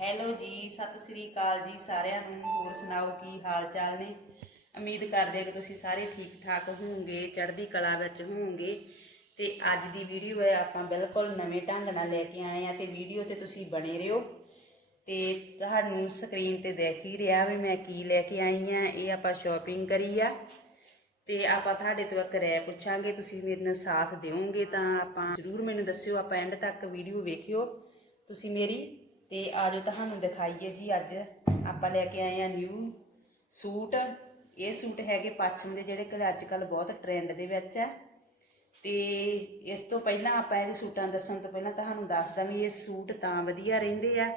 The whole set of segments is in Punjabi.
ਹੈਲੋ ਜੀ, ਸਤਿ ਸ੍ਰੀ ਅਕਾਲ ਜੀ ਸਾਰਿਆਂ ਨੂੰ। ਹੋਰ ਸੁਣਾਓ ਕੀ ਹਾਲ ਚਾਲ ਨੇ? ਉਮੀਦ ਕਰਦੇ ਹਾਂ ਕਿ ਤੁਸੀਂ ਸਾਰੇ ਠੀਕ ਠਾਕ ਹੋਵੋਗੇ, ਚੜ੍ਹਦੀ ਕਲਾ ਵਿੱਚ ਹੋਵੋਗੇ। ਤੇ ਅੱਜ ਦੀ ਵੀਡੀਓ ਹੈ, ਆਪਾਂ ਬਿਲਕੁਲ ਨਵੇਂ ਢੰਗ ਨਾਲ ਲੈ ਕੇ ਆਏ ਆ ਤੇ ਵੀਡੀਓ ਤੇ ਤੁਸੀਂ ਬਣੇ ਰਹੋ। ਤੇ ਤੁਹਾਨੂੰ ਸਕਰੀਨ ਤੇ ਦੇਖ ਹੀ ਰਿਹਾ ਵੀ ਮੈਂ ਕੀ ਲੈ ਕੇ ਆਈ ਆ ਇਹ ਆਪਾਂ ਸ਼ਾਪਿੰਗ ਕਰੀ ਆ। ਤੇ ਆਪਾਂ ਤੁਹਾਡੇ ਤੋਂ ਇੱਕ ਰਾਏ ਪੁੱਛਾਂਗੇ, ਤੁਸੀਂ ਮੇਰੇ ਨਾਲ ਸਾਥ ਦਿਓਗੇ ਤਾਂ ਆਪਾਂ ਜਰੂਰ ਮੈਨੂੰ ਦੱਸਿਓ, ਆਪਾਂ ਐਂਡ ਤੱਕ ਵੀਡੀਓ ਵੇਖਿਓ। ਤੁਸੀਂ ਮੇਰੀ ਤੇ ਆਜੋ ਤੁਹਾਨੂੰ ਦਿਖਾਈਏ ਜੀ ਅੱਜ ਆਪਾਂ ਲੈ ਕੇ ਆਏ ਆ ਨਿਊ ਸੂਟ। ਇਹ ਸੂਟ ਹੈਗੇ ਪੱਛਮ ਦੇ ਜਿਹੜੇ ਕਿ ਅੱਜ ਕੱਲ ਬਹੁਤ ਟ੍ਰੈਂਡ ਦੇ ਵਿੱਚ ਹੈ। ਤੇ ਇਸ ਤੋਂ ਪਹਿਲਾਂ ਆਪਾਂ ਇਹਦੇ ਸੂਟਾਂ ਦੱਸਣ ਤੋਂ ਪਹਿਲਾਂ ਤੁਹਾਨੂੰ ਦੱਸਦਾ ਵੀ ਇਹ ਸੂਟ ਤਾਂ ਵਧੀਆ ਰਹਿੰਦੇ ਆ।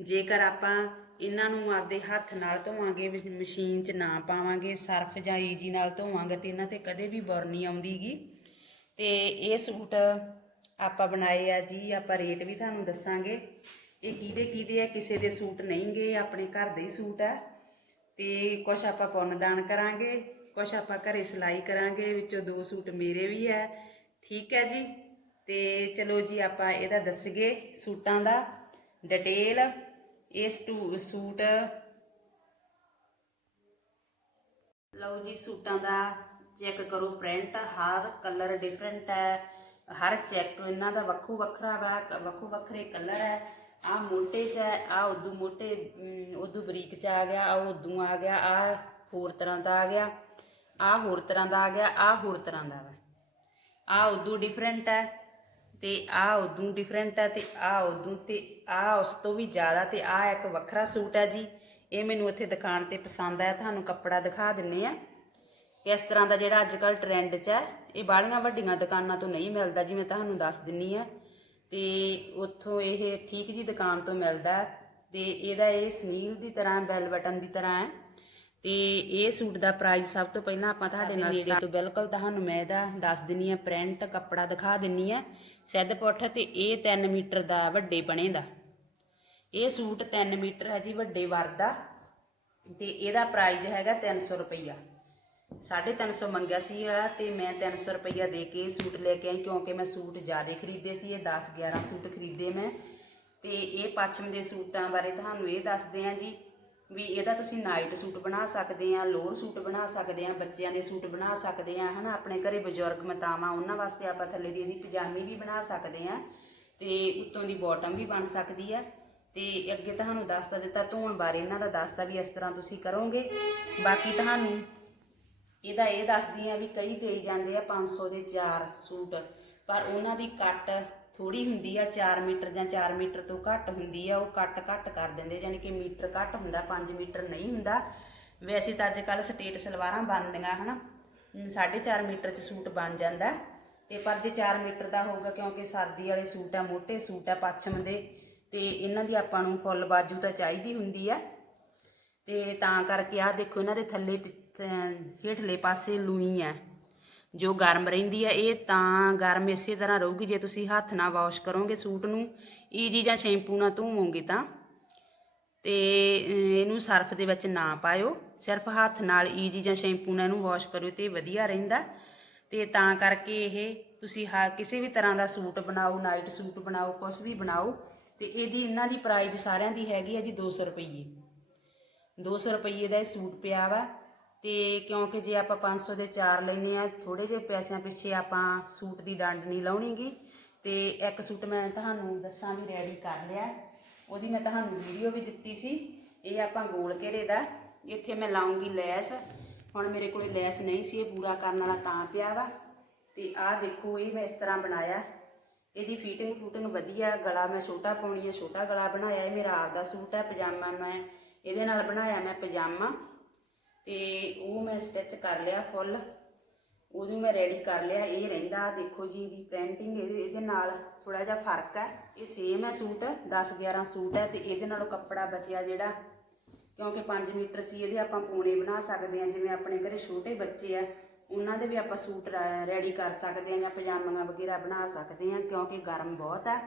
ਜੇਕਰ ਆਪਾਂ ਇਹਨਾਂ ਨੂੰ ਆਪਦੇ ਹੱਥ ਨਾਲ ਧੋਵਾਂਗੇ ਮਸ਼ੀਨ 'ਚ ਨਾ ਪਾਵਾਂਗੇ, ਸਰਫ ਜਾਂ ਈਜੀ ਨਾਲ ਧੋਵਾਂਗੇ ਤੇ ਇਹਨਾਂ ਤੇ ਕਦੇ ਵੀ ਬੁਰ ਨਹੀਂ ਆਉਂਦੀਗੀ। ਤੇ ਇਹ ਸੂਟ ਆਪਾਂ ਬਣਾਏ ਆ ਜੀ, ਆਪਾਂ ਰੇਟ ਵੀ ਤੁਹਾਨੂੰ ਦੱਸਾਂਗੇ। ਇਹ ਕਿਹਦੇ ਕਿਹਦੇ ਆ, ਕਿਸੇ ਦੇ ਸੂਟ ਨਹੀਂਗੇ ਆਪਣੇ ਘਰ ਦੇ ਹੀ ਸੂਟ ਆ। ਤੇ ਕੁਝ ਆਪਾਂ ਪੁੰਨਦਾਨ ਕਰਾਂਗੇ ਕੁਝ ਆਪਾਂ ਘਰੇ ਸਿਲਾਈ ਕਰਾਂਗੇ, ਵਿੱਚੋਂ ਦੋ ਸੂਟ ਮੇਰੇ ਵੀ ਹੈ ਠੀਕ ਹੈ ਜੀ? ਤੇ ਚਲੋ ਜੀ, ਆਪਾਂ ਇਹਦਾ ਦੱਸਗੇ ਸੂਟਾਂ ਦਾ ਡਿਟੇਲ। ਇਸ ਟੂ ਸੂਟ ਲਓ ਜੀ, ਸੂਟਾਂ ਦਾ ਚੈੱਕ ਕਰੋ, ਪ੍ਰਿੰਟ ਹਰ ਕਲਰ ਡਿਫਰੈਂਟ ਹੈ, ਹਰ ਚੈੱਕ ਇਹਨਾਂ ਦਾ ਵੱਖੋ ਵੱਖਰਾ ਵਾ, ਵੱਖੋ ਵੱਖਰੇ ਕਲਰ ਹੈ। ਆ ਮੋਟੇ ਚ ਹੈ, ਆ ਉਦੋਂ ਮੋਟੇ ਉਦੋਂ ਬਰੀਕ ਚ ਆ ਗਿਆ, ਆ ਉਦੋਂ ਆ ਗਿਆ, ਆ ਹੋਰ ਤਰ੍ਹਾਂ ਦਾ ਆ ਗਿਆ, ਆ ਹੋਰ ਤਰ੍ਹਾਂ ਦਾ ਆ ਗਿਆ, ਆ ਹੋਰ ਤਰ੍ਹਾਂ ਦਾ ਵਾ। ਆ ਉਦੋਂ ਡਿਫਰੈਂਟ ਹੈ ਤੇ ਆ ਉਦੋਂ ਡਿਫਰੈਂਟ ਹੈ ਤੇ ਆ ਉਦੋਂ ਤੇ ਆ ਉਸ ਤੋਂ ਵੀ ਜ਼ਿਆਦਾ ਤੇ ਆ ਇੱਕ ਵੱਖਰਾ ਸੂਟ ਹੈ ਜੀ। ਇਹ ਮੈਨੂੰ ਇੱਥੇ ਦੁਕਾਨ ਤੇ ਪਸੰਦ ਆਇਆ, ਤੁਹਾਨੂੰ ਕੱਪੜਾ ਦਿਖਾ ਦਿੰਨੇ ਆ। ਕਿਸ ਤਰ੍ਹਾਂ ਦਾ ਜਿਹੜਾ ਅੱਜ ਕੱਲ ਟ੍ਰੈਂਡ 'ਚ ਹੈ, ਇਹ ਬਾੜੀਆਂ ਵੱਡੀਆਂ ਦੁਕਾਨਾਂ ਤੋਂ ਨਹੀਂ ਮਿਲਦਾ ਜਿਵੇਂ ਤੁਹਾਨੂੰ ਦੱਸ ਦਿੰਨੀ ਆ। ਤੇ ਉੱਥੋਂ ਇਹ ਠੀਕ ਜੀ ਦੁਕਾਨ ਤੋਂ ਮਿਲਦਾ ਤੇ ਇਹਦਾ ਇਹ ਸਨੀਲ ਦੀ ਤਰ੍ਹਾਂ ਬੈਲ ਬਟਨ ਦੀ ਤਰ੍ਹਾਂ ਹੈ। ਤੇ ਇਹ ਸੂਟ ਦਾ ਪ੍ਰਾਈਸ ਸਭ ਤੋਂ ਪਹਿਲਾਂ ਆਪਾਂ ਤੁਹਾਡੇ ਨਾਲ ਨੇੜੇ ਤੋਂ। ਬਿਲਕੁਲ ਤੁਹਾਨੂੰ ਮੈਂ ਇਹਦਾ ਦੱਸ ਦਿੰਨੀ ਆ ਪ੍ਰਿੰਟ ਕੱਪੜਾ ਦਿਖਾ ਦਿੰਨੀ ਆ ਸਿੱਧ ਪੁੱਠ ਤੇ ਇਹ 3 ਮੀਟਰ ਦਾ ਵੱਡੇ ਬਣੇ ਦਾ। ਇਹ ਸੂਟ 3 ਮੀਟਰ ਹੈ ਜੀ ਵੱਡੇ ਵਰ ਦਾ। ਤੇ ਇਹਦਾ ਪ੍ਰਾਈਸ ਹੈਗਾ 300 ਰੁਪਈਆ। 350 ਮੰਗਿਆ ਸੀਗਾ ਆ ਤੇ ਮੈਂ 300 ਰੁਪਈਆ ਦੇ ਕੇ ਸੂਟ ਲੈ ਕੇ ਆਈ, ਕਿਉਂਕਿ ਮੈਂ ਸੂਟ ਜ਼ਿਆਦਾ ਖਰੀਦੇ ਸੀ, ਇਹ 10 11 ਸੂਟ ਖਰੀਦੇ ਮੈਂ। ਤੇ ਇਹ ਪੱਛਮ ਦੇ ਸੂਟਾਂ ਬਾਰੇ ਤੁਹਾਨੂੰ ਇਹ ਦੱਸਦੇ ਆ ਜੀ, ਵੀ ਇਹਦਾ ਤੁਸੀਂ ਨਾਈਟ ਸੂਟ ਬਣਾ ਸਕਦੇ ਆ ਲੋਅਰ ਸੂਟ ਬਣਾ ਸਕਦੇ ਆ ਬੱਚਿਆਂ ਦੇ ਸੂਟ ਬਣਾ ਸਕਦੇ ਆ ਹਨਾ, ਆਪਣੇ ਘਰੇ ਬਜ਼ੁਰਗ ਮਾਤਾਵਾਂ, ਉਹਨਾਂ ਵਾਸਤੇ ਆਪਾਂ ਥੱਲੇ ਦੀ ਇਹਦੀ ਪਜਾਮੀ ਵੀ ਬਣਾ ਸਕਦੇ ਆ ਤੇ ਉੱਤੋਂ ਦੀ ਬਾਟਮ ਵੀ ਬਣ ਸਕਦੀ ਆ। ਤੇ ਅੱਗੇ ਤੁਹਾਨੂੰ ਦੱਸਤਾ ਦਿੱਤਾ, ਧੋਣ ਬਾਰੇ ਇਹਨਾਂ ਦਾ ਦੱਸਤਾ ਵੀ ਇਸ ਤਰ੍ਹਾਂ ਤੁਸੀਂ ਕਰੋਗੇ। ਬਾਕੀ ਤੁਹਾਨੂੰ ਇਹਦਾ ਇਹ ਦੱਸਦੀ ਆ ਵੀ ਕਈ ਦੇਈ ਜਾਂਦੇ ਆ 500 ਦੇ 4 ਸੂਟ, ਪਰ ਉਹਨਾਂ ਦੀ ਕੱਟ ਥੋੜੀ ਹੁੰਦੀ ਆ 4 ਮੀਟਰ ਜਾਂ 4 ਮੀਟਰ ਤੋਂ ਘੱਟ ਹੁੰਦੀ ਆ, ਉਹ ਕੱਟ ਘੱਟ ਕਰ ਦਿੰਦੇ ਯਾਨੀ ਕਿ ਮੀਟਰ ਘੱਟ ਹੁੰਦਾ 5 ਮੀਟਰ ਨਹੀਂ ਹੁੰਦਾ। ਵੈਸੇ ਤਾਂ ਅੱਜ ਕੱਲ ਸਟੇਟ ਸਲਵਾਰਾਂ ਬਣਦੀਆਂ ਹਨਾ? 4.5 ਮੀਟਰ ਚ ਸੂਟ ਬਣ ਜਾਂਦਾ। ਤੇ ਪਰ ਜੇ 4 ਮੀਟਰ ਦਾ ਹੋਊਗਾ, ਕਿਉਂਕਿ ਸਰਦੀ ਵਾਲੇ ਸੂਟ ਆ ਮੋٹے ਸੂਟ ਆ, ਪੱਛਮ ਦੇ, ਤੇ ਇਹਨਾਂ ਦੀ ਆਪਾਂ ਨੂੰ ਫੁੱਲ ਬਾਜੂ ਤਾਂ ਚਾਹੀਦੀ ਹੁੰਦੀ ਆ। ਤੇ ਤਾਂ ਕਰਕੇ ਆ ਦੇਖੋ, ਇਹਨਾਂ ਦੇ ਥੱਲੇ ਪਿ- ਹੇਠਲੇ ਪਾਸੇ ਲੂਈ ਹੈ। ਜੋ ਗਰਮ ਰਹਿੰਦੀ ਹੈ, ਇਹ ਤਾਂ ਗਰਮ ਇਸੇ ਤਰ੍ਹਾਂ ਰਹੂਗੀ ਜੇ ਤੁਸੀਂ ਹੱਥ ਨਾਲ ਵਾਸ਼ ਕਰੋਗੇ ਸੂਟ ਨੂੰ। ਈਜੀ ਜਾਂ ਸ਼ੈਂਪੂ ਨਾਲ ਧੋਵੋਗੇ ਤਾਂ। ਤੇ ਇਹਨੂੰ ਸਰਫ ਦੇ ਵਿੱਚ ਨਾ ਪਾਇਓ। ਸਿਰਫ ਹੱਥ ਨਾਲ ਈਜੀ ਜਾਂ ਸ਼ੈਂਪੂ ਨਾਲ ਇਹਨੂੰ ਵਾਸ਼ ਕਰਿਓ ਤੇ ਵਧੀਆ ਰਹਿੰਦਾ। ਤੇ ਤਾਂ ਕਰਕੇ ਇਹ ਤੁਸੀਂ ਹਾ, ਕਿਸੇ ਵੀ ਤਰ੍ਹਾਂ ਦਾ ਸੂਟ ਬਣਾਓ ਨਾਈਟ ਸੂਟ ਬਣਾਓ ਕੁਝ ਵੀ ਬਣਾਓ, ਤੇ ਇਹਦੀ ਇਹਨਾਂ ਦੀ ਪ੍ਰਾਈਸ ਸਾਰਿਆਂ ਦੀ ਹੈਗੀ ਹੈ ਜੀ 200 ਰੁਪਏ 200 ਰੁਪਏ ਦਾ ਇਹ ਸੂਟ ਪਿਆ ਵਾ। ਤੇ ਕਿਉਂਕਿ ਜੇ ਆਪਾਂ 500 ਦੇ ਚਾਰ ਲੈਨੇ ਆ ਥੋੜੇ ਜਿਹੇ ਪੈਸਿਆਂ ਪਿੱਛੇ ਆਪਾਂ ਸੂਟ ਦੀ ਡੰਡ ਨਹੀਂ ਲਾਉਣੀਗੀ। ਤੇ ਇੱਕ ਸੂਟ ਮੈਂ ਤੁਹਾਨੂੰ ਦੱਸਾਂ ਵੀ ਰੈਡੀ ਕਰ ਲਿਆ। ਉਹਦੀ ਮੈਂ ਤੁਹਾਨੂੰ ਵੀਡੀਓ ਵੀ ਦਿੱਤੀ ਸੀ। ਇਹ ਆਪਾਂ ਗੋਲ ਘੇਰੇ ਦਾ। ਇੱਥੇ ਮੈਂ ਲਾਉਂਗੀ ਲੈਸ। ਹੁਣ ਮੇਰੇ ਕੋਲੇ ਲੈਸ ਨਹੀਂ ਸੀ, ਇਹ ਪੂਰਾ ਕਰਨ ਵਾਲਾ ਤਾਂ ਪਿਆ ਵਾ। ਤੇ ਆਹ ਦੇਖੋ, ਇਹ ਮੈਂ ਇਸ ਤਰ੍ਹਾਂ ਬਣਾਇਆ। ਇਹਦੀ ਫਿਟਿੰਗ ਫੂਟਿੰਗ ਵਧੀਆ, ਗਲਾ ਮੈਂ ਛੋਟਾ ਪਾਉਣੀ ਹੈ, ਛੋਟਾ ਗਲਾ ਬਣਾਇਆ। ਇਹ ਮੇਰਾ ਆਪਦਾ ਸੂਟ ਹੈ, ਪਜਾਮਾ ਮੈਂ ਇਹਦੇ ਨਾਲ ਬਣਾਇਆ ਮੈਂ ਪਜਾਮਾ। ਤੇ ਉਹ ਮੈਂ ਸਟਿਚ ਕਰ ਲਿਆ ਫੁੱਲ ਉਹਨੂੰ ਮੈਂ ਰੈਡੀ ਕਰ ਲਿਆ। ਇਹ ਰਹਿੰਦਾ, ਦੇਖੋ ਜੀ, ਇਹਦੀ ਪ੍ਰਿੰਟਿੰਗ ਇਹਦੇ ਇਹਦੇ ਨਾਲ ਥੋੜਾ ਜਿਹਾ ਫ਼ਰਕ ਹੈ। ਇਹ ਸੇਮ ਹੈ ਸੂਟ 10 11 ਸੂਟ ਹੈ ਤੇ ਇਹਦੇ ਨਾਲੋਂ ਕੱਪੜਾ ਬਚਿਆ ਜਿਹੜਾ, ਕਿਉਂਕਿ 5 ਮੀਟਰ ਸੀ ਇਹਦੇ, ਆਪਾਂ ਪੂਣੇ ਬਣਾ ਸਕਦੇ ਹਾਂ। ਜਿਵੇਂ ਆਪਣੇ ਘਰੇ ਛੋਟੇ ਬੱਚੇ ਆ, ਉਹਨਾਂ ਦੇ ਵੀ ਆਪਾਂ ਸੂਟ ਰੈਡੀ ਕਰ ਸਕਦੇ ਹਾਂ ਜਾਂ ਪਜਾਮੀਆਂ ਵਗੈਰਾ ਬਣਾ ਸਕਦੇ ਹਾਂ, ਕਿਉਂਕਿ ਗਰਮ ਬਹੁਤ ਹੈ।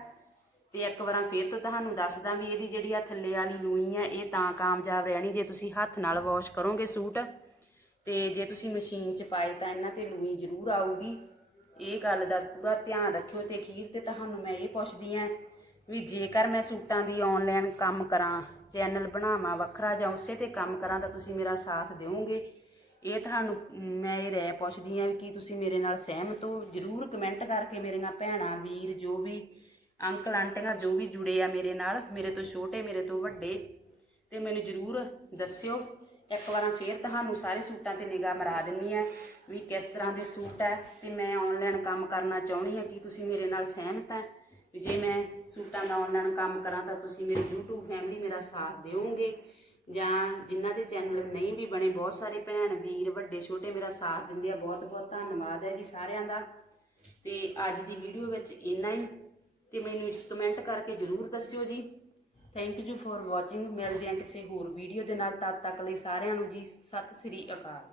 ਤੇ ਇੱਕ ਵਾਰਾਂ ਫੇਰ ਤੋਂ ਤੁਹਾਨੂੰ ਦੱਸਦਾ ਵੀ ਇਹਦੀ ਜਿਹੜੀ ਆ ਥੱਲੇ ਵਾਲੀ ਲੂਈ ਆ, ਇਹ ਤਾਂ ਕਾਮਯਾਬ ਰਹਿਣੀ, ਜੇ ਤੁਸੀਂ ਹੱਥ ਨਾਲ ਵਾਸ਼ ਕਰੋਗੇ ਸੂਟ, ਤੇ ਜੇ ਤੁਸੀਂ ਮਸ਼ੀਨ 'ਚ ਪਾਏ ਤਾਂ ਇਹਨਾਂ ਤੇ ਲੂਈ ਜ਼ਰੂਰ ਆਊਗੀ। ਇਹ ਗੱਲ ਦਾ ਪੂਰਾ ਧਿਆਨ ਰੱਖਿਓ ਤੇ ਅਖੀਰ ਤੇ ਤੁਹਾਨੂੰ ਮੈਂ ਇਹ ਪੁੱਛਦੀ ਆਂ ਵੀ ਜੇਕਰ ਮੈਂ ਸੂਟਾਂ ਦੀ ਆਨਲਾਈਨ ਕੰਮ ਕਰਾਂ ਚੈਨਲ ਬਣਾਵਾਂ ਵੱਖਰਾ ਜਾਂ ਉਸੇ ਤੇ ਕੰਮ ਕਰਾਂ ਤਾਂ ਤੁਸੀਂ ਮੇਰਾ ਸਾਥ ਦਿਓਗੇ? ਇਹ ਤੁਹਾਨੂੰ ਮੈਂ ਇਹ ਰਹਿ ਪੁੱਛਦੀ ਆ ਵੀ ਕੀ ਤੁਸੀਂ ਮੇਰੇ ਨਾਲ ਸਹਿਮਤ ਹੋ? ਜਰੂਰ ਕਮੈਂਟ ਕਰਕੇ ਮੇਰੇ ਨਾਲ ਭੈਣਾਂ, ਵੀਰ ਜੋ ਵੀ ਅੰਕਲ ਆਂਟੀਆਂ ਜੋ ਵੀ ਜੁੜੇ ਆ ਮੇਰੇ ਨਾਲ, ਮੇਰੇ ਤੋਂ ਛੋਟੇ, ਮੇਰੇ ਤੋਂ ਵੱਡੇ, ਤੇ ਮੈਨੂੰ ਜਰੂਰ ਦੱਸਿਓ। ਇੱਕ ਵਾਰਾਂ ਫੇਰ ਤੁਹਾਨੂੰ ਸਾਰੇ ਸੂਟਾਂ ਤੇ ਨਿਗਾਹ ਮਰਾ ਦਿੰਨੀ ਆ ਵੀ ਕਿਸ ਤਰ੍ਹਾਂ ਦੇ ਸੂਟ ਹੈ ਤੇ ਮੈਂ ਆਨਲਾਈਨ ਕੰਮ ਕਰਨਾ ਚਾਹੁੰਦੀ ਹਾਂ ਕਿ ਤੁਸੀਂ ਮੇਰੇ ਨਾਲ ਸਹਿਮਤ ਹੈ ਵੀ ਜੇ ਮੈਂ ਸੂਟਾਂ ਦਾ ਆਨਲਾਈਨ ਕੰਮ ਕਰਾਂ ਤਾਂ ਤੁਸੀਂ ਮੇਰੀ YouTube ਫੈਮਿਲੀ ਮੇਰਾ ਸਾਥ ਦਿਓਗੇ। ਜਾਂ ਜਿਨ੍ਹਾਂ ਦੇ ਚੈਨਲ ਨਹੀਂ ਵੀ ਬਣੇ, ਬਹੁਤ ਸਾਰੇ ਭੈਣ, ਵੀਰ, ਵੱਡੇ, ਛੋਟੇ ਮੇਰਾ ਸਾਥ ਦਿੰਦੇ ਆ। ਬਹੁਤ ਬਹੁਤ ਧੰਨਵਾਦ ਹੈ ਜੀ ਸਾਰਿਆਂ ਦਾ। ਤੇ ਅੱਜ ਦੀ ਵੀਡੀਓ ਵਿੱਚ ਇੰਨਾ ਹੀ। ਤੇ ਮੈਨੂੰ ਕਮੈਂਟ ਕਰਕੇ ਜਰੂਰ ਦੱਸਿਓ ਜੀ। ਥੈਂਕ ਯੂ ਫॉर ਵਾਚਿੰਗ ਮਿਲਦੇ ਹਾਂ ਕਿਸੇ ਹੋਰ ਵੀਡੀਓ ਦੇ ਨਾਲ। ਤਦ ਤੱਕ ਲਈ ਸਾਰਿਆਂ ਨੂੰ ਜੀ, ਸਤਿ ਸ੍ਰੀ ਅਕਾਲ।